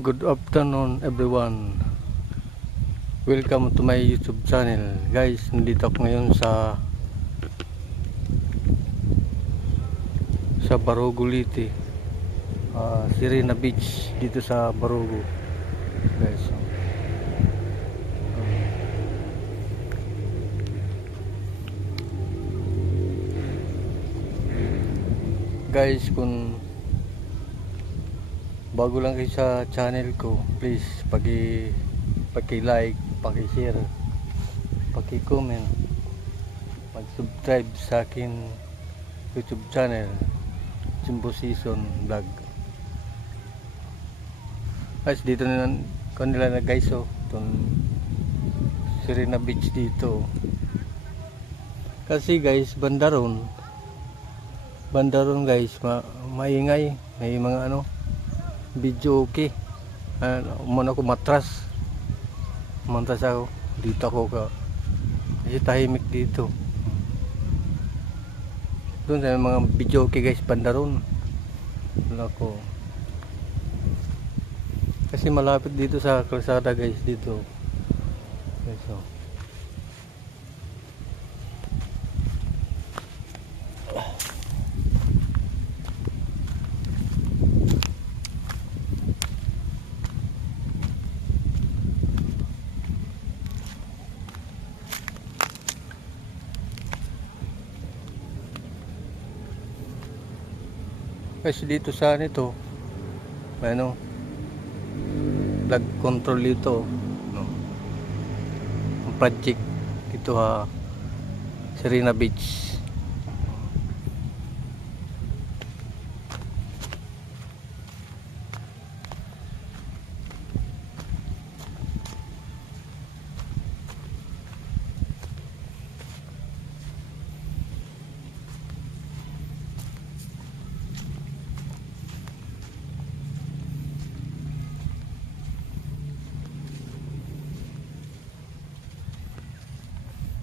Good afternoon everyone. Welcome to my YouTube channel. Guys, nandito ako ngayon sa Barogo Liti. Sirena Beach dito sa Barogo. Guys. Guys, kung bago lang kayo sa channel ko, please paki-like, paki-share, paki-comment, mag-subscribe sa akin YouTube channel, Jimbo Season Vlog. Guys, dito na kanila na guys, itong Sirena Beach dito. Kasi guys, bandaron guys, maingay, may mga video okay. Muna ako matras ako dito kasi tahimik dito. Doon sa mga video okay guys, bandaron ako kasi malapit dito sa kalsada guys, dito guys. Kasi dito sa nito may flood control dito, ang project dito Sirena Beach.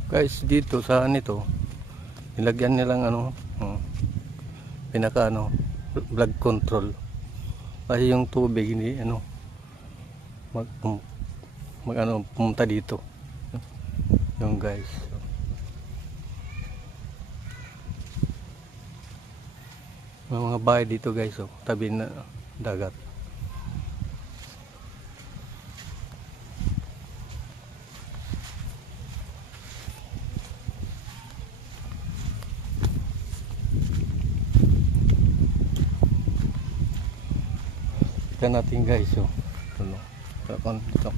Guys, dito sa nito nilagyan nilang pinaka flood control kasi yung tubig hindi pumunta dito yung guys. May mga bahay dito guys, tabi na dagat. Kita natin guys, ito dito.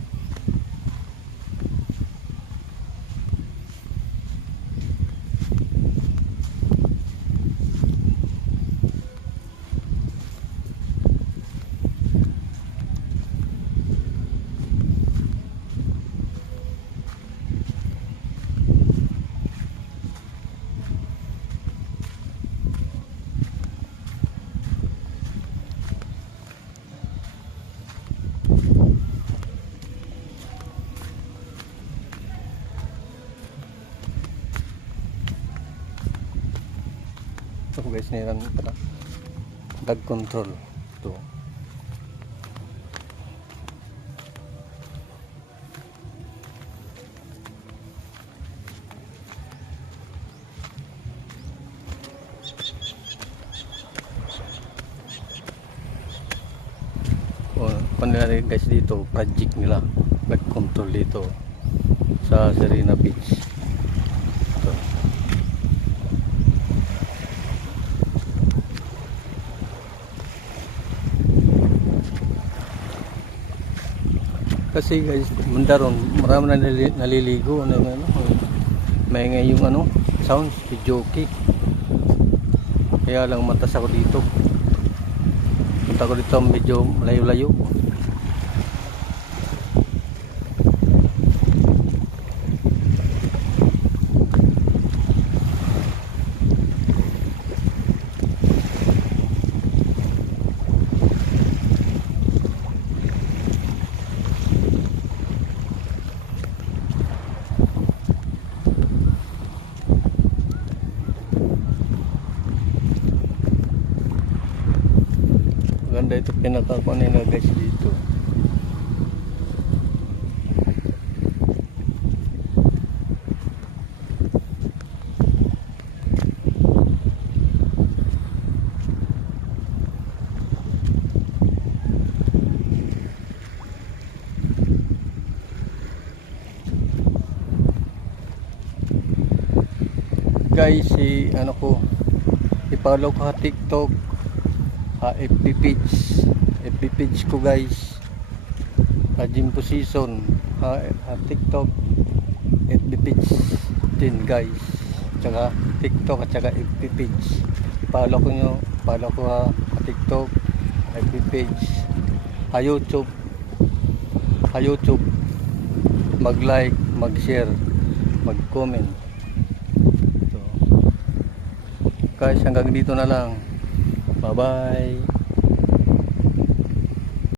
Ito guys, nilang flood control ito. Pangyari guys, dito project nila flood control dito sa Sirena Beach. Ito. Kasi guys, mandaron, marami na naliligo, may yung sounds, video okay. Kaya lang matas ako dito. Punta ko dito medyo malayo-layo. Maganda ito pinakakuha nila guys dito. guys si ano ko, i-follow ko sa TikTok, FB page ko guys, Jim Position, TikTok, FB page din guys, tsaka TikTok at tsaka FB page. I-follow ko nyo, follow ko sa TikTok, FB page, YouTube, mag-like, mag-share, mag-comment. So, guys, hanggang dito na lang. Bye bye.